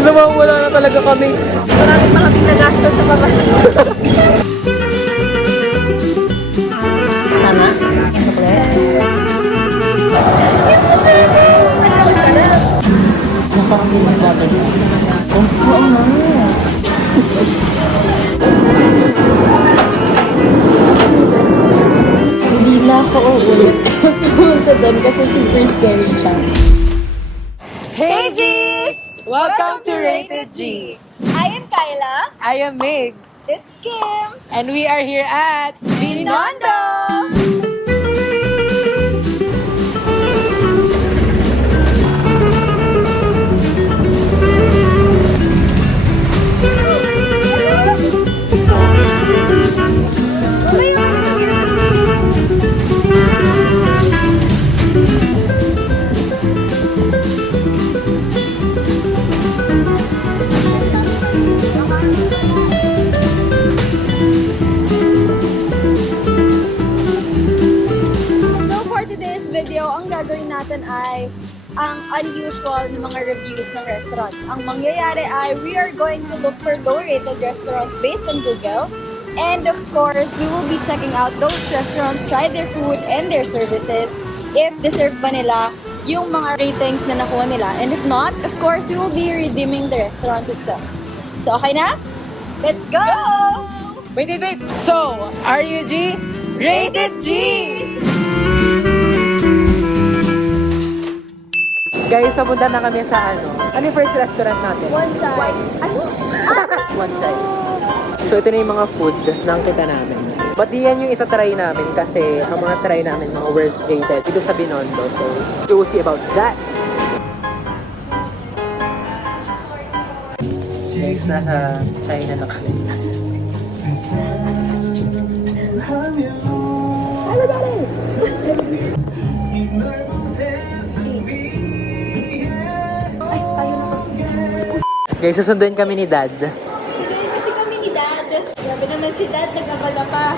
Guys, nawawala na talaga kami. Maraming mga pinagastos sa pamasahe. Tama? Chocolate? Napakakilig natin. Oo nga. Hindi na ako uulit. Pumunta doon kasi super scary siya. Hey G's! Welcome to Rated G. I am Kyla. I am Migs. It's Kim. And we are here at Binondo! Ang gagawin natin ay ang unusual na mga reviews ng restaurants. Ang mangyayari ay we are going to look for low-rated restaurants based on Google. And of course, we will be checking out those restaurants, try their food and their services, if deserve ba nila yung mga ratings na nakuha nila. And if not, of course, we will be redeeming the restaurant itself. So, okay na? Let's go! Wait. So, are you G? Rated G! Guys, papunta na kami sa ano yung first restaurant natin? One chai. Ano? One chai. So, ito na yung mga food na kita namin. But di yan yung itatry namin kasi ang mga try namin, mga worst rated dito sa Binondo. So, we'll see about that. Guys, nasa China na kami. Ano ba rin? Ay, tayo na pa. Guys, susunduin kami ni Dad. Kasi kami ni Dad. Grabe naman si Dad, nagkabala pa.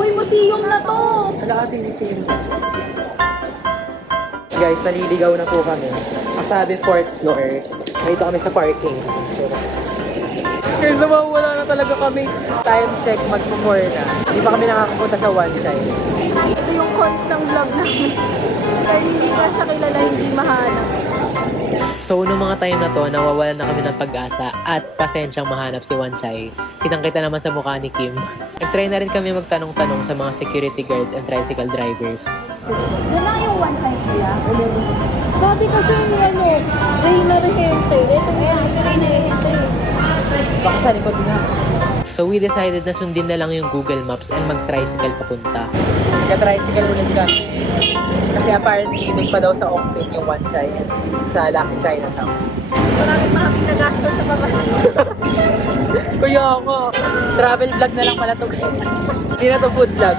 Uy, museum na to! Wala ating museum. Guys, naliligaw na po kami. Ang sabi 4th floor. Dito kami sa parking. So, guys, nawawala na talaga kami. Time check, mag-4 na. Hindi pa kami nakakapunta sa One Chai. Ito yung cons ng vlog namin. Dahil hindi pa siya kilala, hindi mahanap. So, noong mga time na to, nawawalan na kami ng pag-asa at pasensyang mahanap si One Chai. Kitang-kita naman sa mukha ni Kim. Nag-try na rin kami magtanong-tanong sa mga security guards and tricycle drivers. Doon lang yung one time nila. Sabi kasi Reyna Regente. Ito yung Reyna Regente. Baka sa likod na. So, we decided na sundin na lang yung Google Maps and mag-tricycle papunta. Nag-tricycle ulit kami. Kasi apparently, doon pa daw sa Ongpin yung One Chai and sa Lucky Chinatown. Maraming mga pinagastos sa pamasahe. Kuya ako, travel vlog na lang pala to guys. Hindi na to food vlog.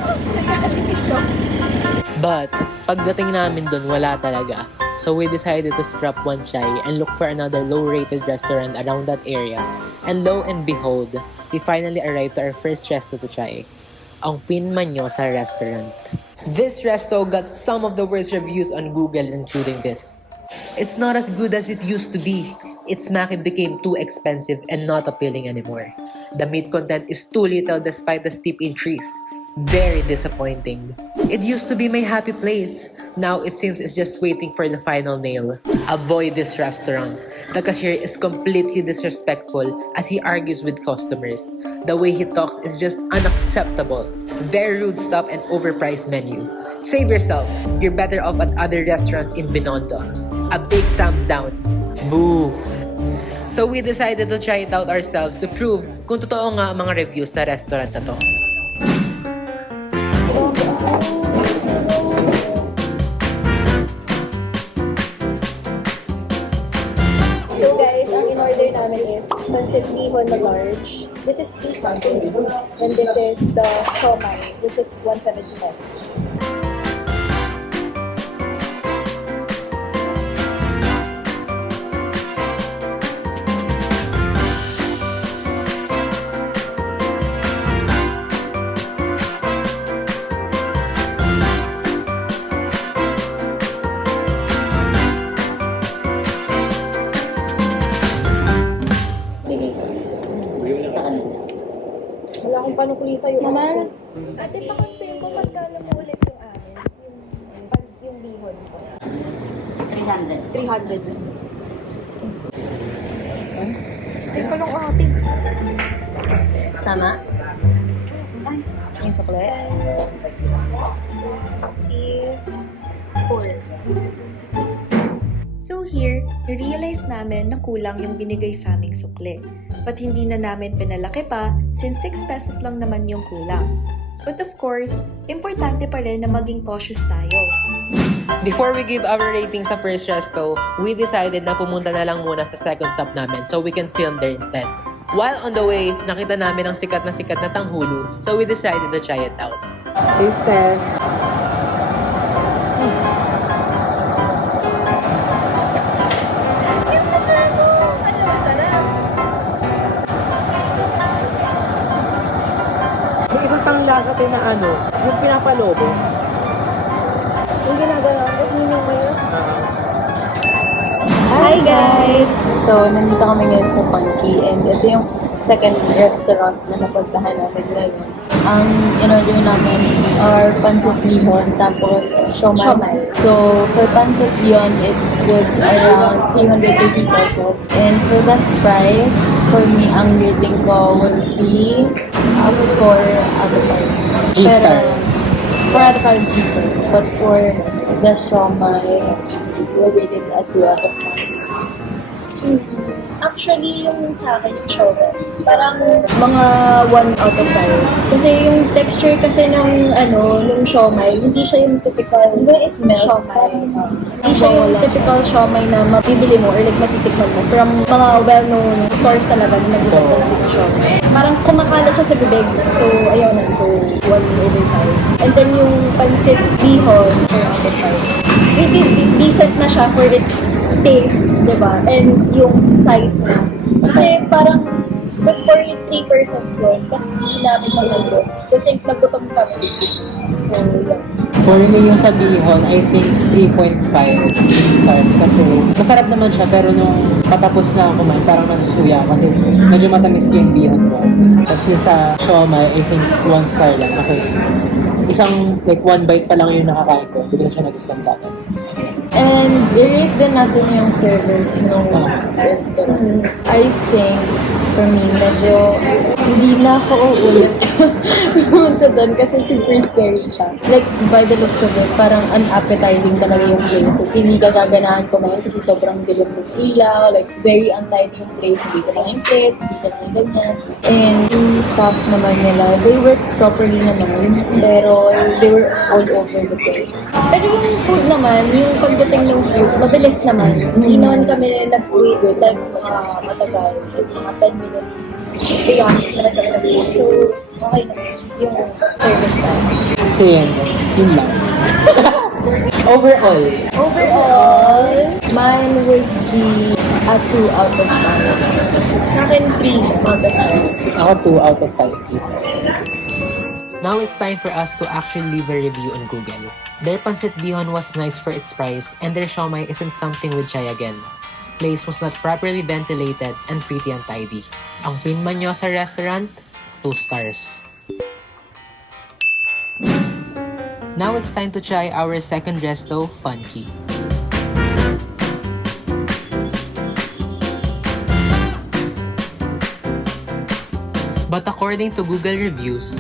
But, pagdating namin doon, wala talaga. So we decided to scrap One Chai and look for another low-rated restaurant around that area. And lo and behold, we finally arrived to our first resto to try. Ang Pinmanyosa restaurant. This resto got some of the worst reviews on Google, including this. It's not as good as it used to be. Its maki became too expensive and not appealing anymore. The meat content is too little despite the steep increase. Very disappointing. It used to be my happy place. Now it seems it's just waiting for the final nail. Avoid this restaurant. The cashier is completely disrespectful as he argues with customers. The way he talks is just unacceptable. Very rude stuff and overpriced menu. Save yourself. You're better off at other restaurants in Binondo. A big thumbs down. Boo! So we decided to try it out ourselves to prove kung totoo nga ang mga reviews sa restaurant na to. So guys, ang in-order namin is pancit bihon na large. This is 300. And this is the siomai, which is 170 pesos. Ate, pa-confirm ko magkano po ulit yung amin? Yung bihon po. 300. 300 pesos. Check pa nung ate. Tama? Yung sukle. 4. So here, na-realize namin na kulang yung binigay sa aming sukle. But hindi na namin pinalaki pa since 6 pesos lang naman yung kulang. But of course, importante pa rin na maging cautious tayo. Before we give our rating sa first resto, we decided na pumunta na lang muna sa second stop namin so we can film there instead. While on the way, nakita namin ang sikat na tanghulu, so we decided to try it out. Taste test. Ano, masarap? May isa sang lagat na ano, yung pinapalobo. Yung ginagawa ko, ninong kayo. Hi guys! So, nandito kami ngayon sa Funky and ito yung second restaurant na napuntahan namin ngayon. Ang in-order namin are pancit bihon tapos siomai. So, for pancit bihon, it was around 380 pesos. And for that price, for me, ang rating ko would be 4 out of 5. G-stars. 4 out of 5 G-stars. But for the siomai, we rated at 2 out of 5. Actually, yung sa akin, yung siomai, parang mga 1 out of 5. Kasi yung texture kasi ng ng siomai, hindi siya yung typical siomai. Hindi siya yung typical siomai na mabibili mo or like matitikman mo from mga well-known stores talaga na nagbilang talaga ng siomai. Parang kumakalat siya sa bibig. So, ayaw na. So, 1 over 5. And then yung pancit bihon, 4 out of 5. Really decent na siya for its taste, di ba? And yung size na. Kasi parang good for 3 persons yun. Kasi hindi namin naubos. To think nagutom kami. So, yun. For me, yung sa bihon, I think 3.5 stars kasi masarap naman siya pero nung patapos na ako kumain, parang nasusuya kasi medyo matamis yung bihon ko. Tapos yung sa siomai, I think 1 star lang kasi isang like 1 bite pa lang yung nakakain ko. Hindi ko na siya nagustuhan kagad. And i-rate din natin yung service ng restaurant. I think, for me, medyo hindi na ako uulit pumunta doon kasi super scary siya. Like, by the looks of it, parang unappetizing talaga yung place. Like, hindi ka gaganahan kumain kasi sobrang dilim ng ilaw. Like, very untidy yung place. Hindi ka lang yung plates, hindi ka lang yung ganyan. And yung staff naman nila, they work properly naman, pero they were all over the place. Pero yung food naman, yung pagdating ng food, mabilis naman. Hindi naman kami nag-wait like matagal. Like, mga 10 minutes beyond, hindi naman kami nag-wait. So, okay naman yung service na. So yan, yun lang. Overall, Mine would be a 2 out of 5. Sa akin, 3 out of 5. ako 2 out of 5 pieces. Now it's time for us to actually leave a review on Google. Their pancit bihon was nice for its price and their siomai isn't something we'd try again. Place was not properly ventilated and pretty untidy. Ang pinman nyo sa restaurant, 2 stars. Now it's time to try our second resto, Funky. But according to Google reviews,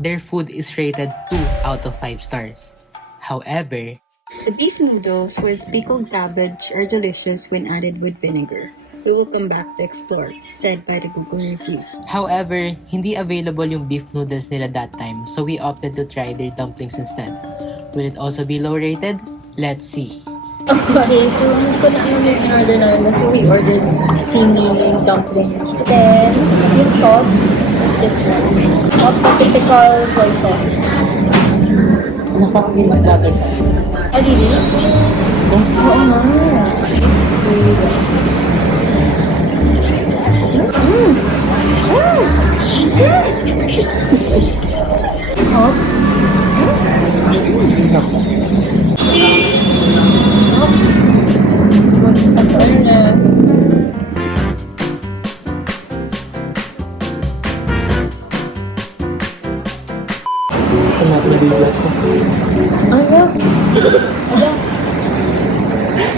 their food is rated 2 out of 5 stars. However, The beef noodles with pickled cabbage are delicious when added with vinegar. We will come back to explore, said by the Google reviews. hindi available yung beef noodles nila that time, so we opted to try their dumplings instead. Will it also be low rated? Let's see. Okay, so hindi ko na alam yung in-order namin kasi we ordered creamy dumpling. Then, yung sauce is just not the typical soy sauce. Napakalimat natin. Ah, really? Oo nga. Hot? Ano na?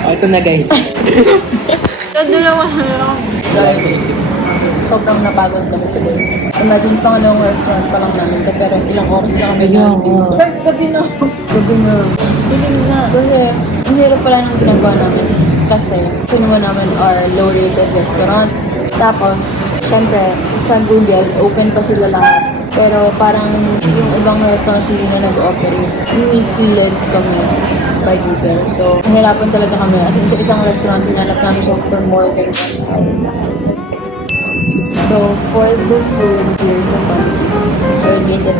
Ito na guys. Dalawa na lang. Guys, sobrang napagod kami today. Imagine pang anong restaurant pa lang namin to, pero ilang oras na kami dito. Guys, gabi na. Gabi na. Dilim na. Kasi, ang hirap pala ng ginagawa namin. Kasi, kinuha namin are low-rated restaurants. Tapos, syempre, sa Google, open pa sila lahat. Pero parang yung ibang restaurants hindi na nag-operate. Misled kami by Google. So, nahirapan talaga kami. As in, sa isang restaurant, hinanap namin siya for more than 1 hour. So, for the food, here's a fun. I would rate it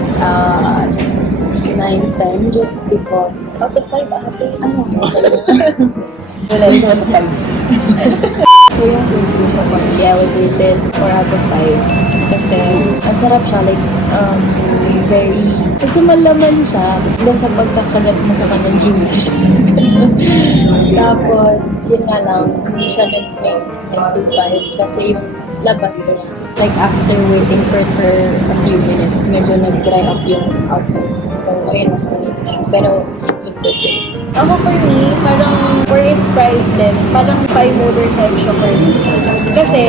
9-10 just because out of 5, ate. Ano? Wala yung out of 5. So, yung food here's a fun. Yeah, I would rate it 4 out of 5. Kasi, ang sarap siya. Like, very... Kasi malaman siya. Plus, sa pagkakagat mo sa kanya, juicy siya. Tapos, yun nga lang, hindi siya nag-make into 5 kasi yung labas niya. Like, after waiting for a few minutes, medyo nag-dry up yung outside. So, ayun ako. Pero, it was good din. Ako for me, parang for its price din, parang 5 over 5 siya for me. Kasi,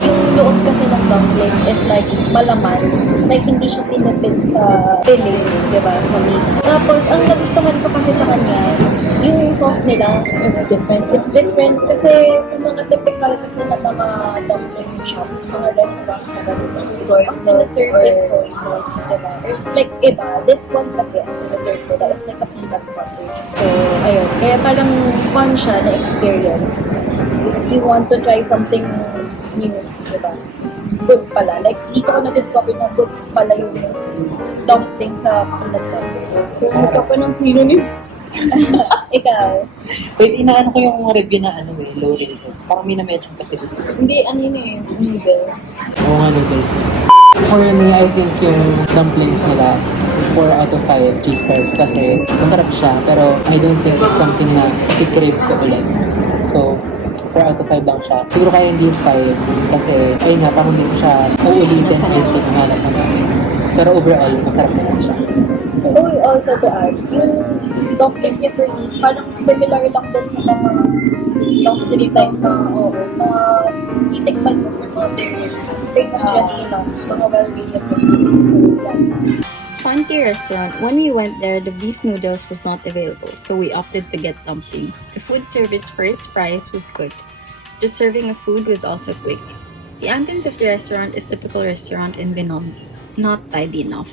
yung loob kasi ng dumplings is like malaman. Like, hindi siya tinipid sa filling, di ba, sa meat. Tapos, ang nagustuhan ko kasi sa kanya, yung sauce nila, it's different. It's different kasi sa mga typical kasi na mga dumpling shops, mga restaurants na ganito. Soy sauce. Ang sinaserve is soy sauce, di ba? Or like, iba. This one kasi, ang sinaserve nila is like a peanut butter. So, ayun. Kaya parang fun siya na experience. If you want to try something new, diba? It's good pala. Like, dito ko na-discover na goods pala yung dumpling sa peanut butter. Kung ka pa ng synonym. Ikaw? Wait, inaano ko yung review na low rated. Parang may na-mention kasi dito. Hindi, ano yun eh, noodles. Oo nga, noodles. For me, I think yung dumplings nila, 4 out of 5 cheese stars kasi masarap siya, pero I don't think it's something na i-crave ko ulit. So, 4 out of 5 lang siya. Siguro kaya hindi 5 kasi, ayun nga, parang hindi ko siya uulitin ulit na hanap naman. Pero overall, masarap naman siya. So, Also to add, yung dumplings niya for me, parang similar lang din sa mga dumplings type na, mga titikman mo from other famous restaurants, mga well-rated restaurants. So, yeah. Fanti restaurant, when we went there, the beef noodles was not available, so we opted to get dumplings. The food service for its price was good. The serving of food was also quick. The ambience of the restaurant is typical restaurant in Vietnam, not tidy enough.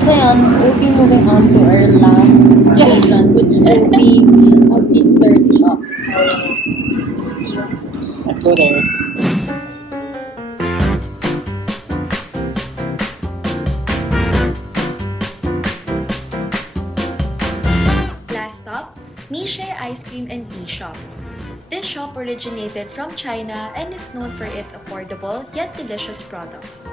So yan, we'll be moving on to our last restaurant, which will be a dessert shop. So, see you. let's go there. Last stop, Miche Ice Cream and Tea Shop. This shop originated from China and is known for its affordable yet delicious products.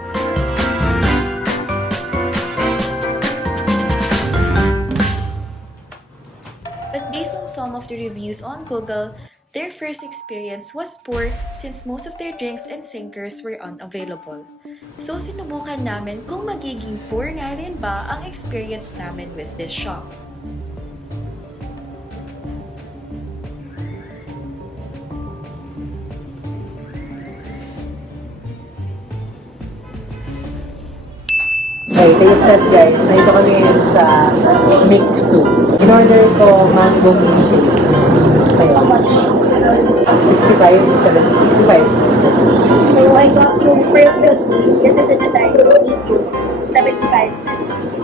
But based on some of the reviews on Google, their first experience was poor since most of their drinks and sinkers were unavailable. So sinubukan namin kung magiging poor nga rin ba ang experience namin with this shop. Okay, taste test guys. Nandito kami ngayon sa mixed soup. In-order ko mango milkshake. Okay, how much? 65? 65. So, I got yung purple tea kasi sinasabi ko medium, 75.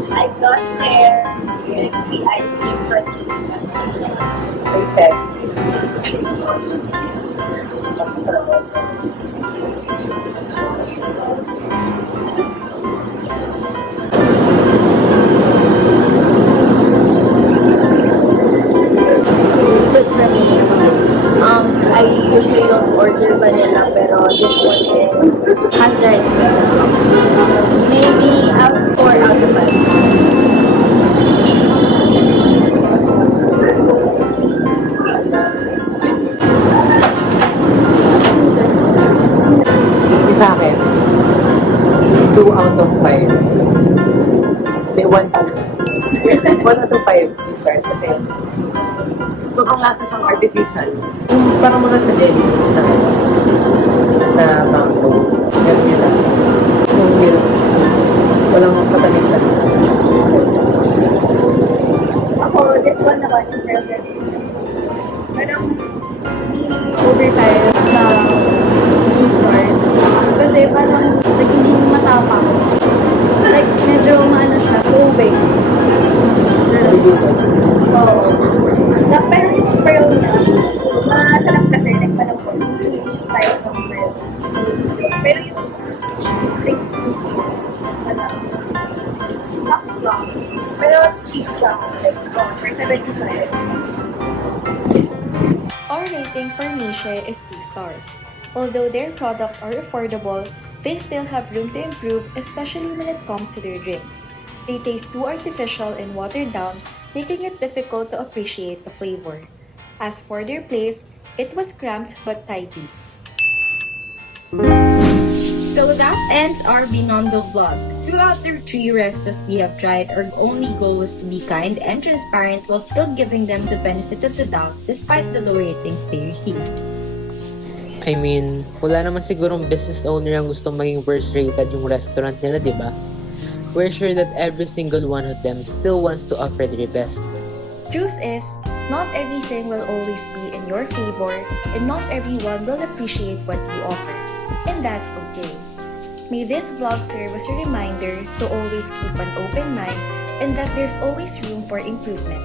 I got their sea ice cream for tea. Taste test. It's good for me. I usually don't order vanilla, pero this one has the right sweetness. Maybe 4 out of 5. Sa akin, 2 out of 5. May 1 to 5 G-stars kasi sobrang lasa siyang artificial. Yung parang mga sa jellyfish na mango. Ganun yung lasa. Yung milk. Walang katamis-tamis. Ako, this one naman, yung pearl jelly. Parang hindi overtime na G-stars. Kasi parang like, hindi matapang. Like, medyo maano siya, low-bake. Oo. Pero yung pearl niya, masarap kasi, like, malambot. Yung chewy type ng pearl. So, pero yung like, easy. Sucks lang. Pero cheap siya. Like, for 75. Our rating for Miche is 2 stars. Although their products are affordable, they still have room to improve, especially when it comes to their drinks. They taste too artificial and watered down, making it difficult to appreciate the flavor. As for their place, it was cramped but tidy. So that ends our Binondo vlog. Throughout the 3 restos we have tried, our only goal was to be kind and transparent while still giving them the benefit of the doubt despite the low ratings they received. I mean, wala naman sigurong business owner ang gustong maging worst rated yung restaurant nila, di ba? We're sure that every single one of them still wants to offer their best. Truth is, not everything will always be in your favor, and not everyone will appreciate what you offer. And that's okay. May this vlog serve as a reminder to always keep an open mind and that there's always room for improvement.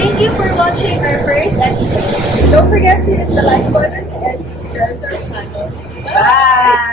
Thank you for watching our first episode. Don't forget to hit the like button and subscribe to our channel. Bye!